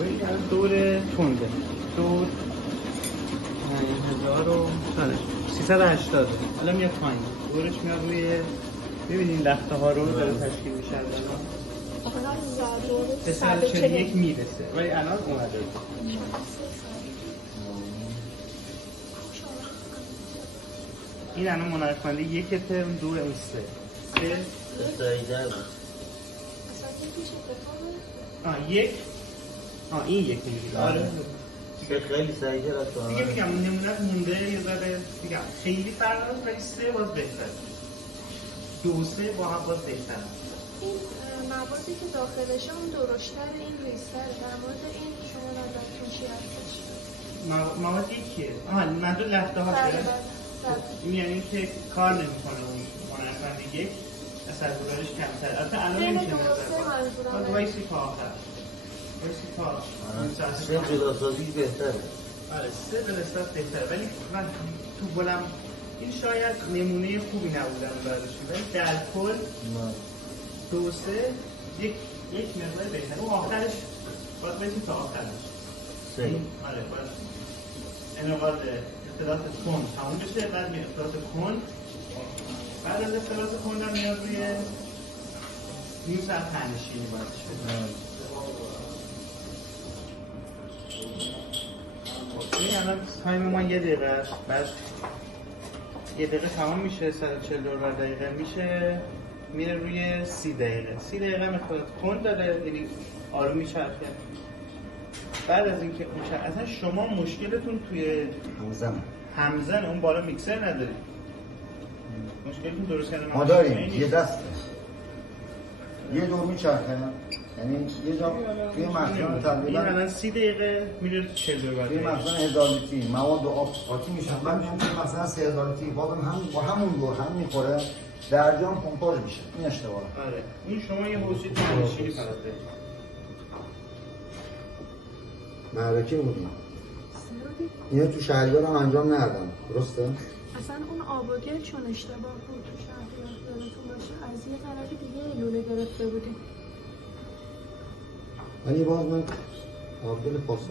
ببینید الان دور تنده دور 380 الان میاد پایین دورش میاد روی ببینید لخته ها رو داره تشکیل میشه الان به 141 میرسه ولی الان اومده این الان منعکس کننده یک ترم دور اون سه یک این یک میگیره آره خیلی سعیده را تو دیگه میگم نمونه مونده یه ذره میگم خیلی فرق نداره ولی سه باز بهتره دو سه با هم باز بهتره این موادی که داخلشه اون درشتر این ریزتره در مورد این شما نظرتون چی هستش؟ مواد یکیه منظور لخته ها این یعنی که کار نمیکنه اون منعکس یک اثر گذارش کمتره البته الان نمیشه نظر وایسی تا آخر وایسی تا سه جداسازی بهتره آره سه به نسبت بهتره ولی من تو بلم این شاید نمونه خوبی نبودن برداشتی ولی در کل دو سه یک مقدار بهتره اون آخرش باید وایسی تا آخرش آره باید انقدر اختلاط کن تموم بشه بعد میاد اختلاط کن بعد از اختلاط کن هم میاد روی نیم ساعت تنشینی بایدش بده این الان تایم ما 1 دقیقه است بعد 1 دقیقه تمام میشه 144 دقیقه میشه میره روی 30 دقیقه 30 دقیقه هم اختلاط کن داره یعنی آروم میچرخه بعد از اینکه اون اصلا شما مشکلتون توی همزن اون بالا میکسر ندارید مشکلتون درست کردن ما داریم یه دسته یه دور میچرخه یعنی یه جا توی مخزن تقریبا این الان 30 دقیقه میره 40 دقیقه توی مخزن 1000 لیتری مواد و آب قاطی میشه بعد میشه توی مخزن 3000 لیتری بازم هم با همون دور هم میخوره در جام پمپاژ میشه این اشتباهه آره این شما یه حوضی تنشینی فقط دارید معرکه بودیم اینو تو شهریار هم انجام ندادم درسته؟ اصلا اون آب و گل چون اشتباه بود تو شهریار یادتون باشه از یه طرف دیگه لوله گرفته بودیم ولی باز من قابل پاسخ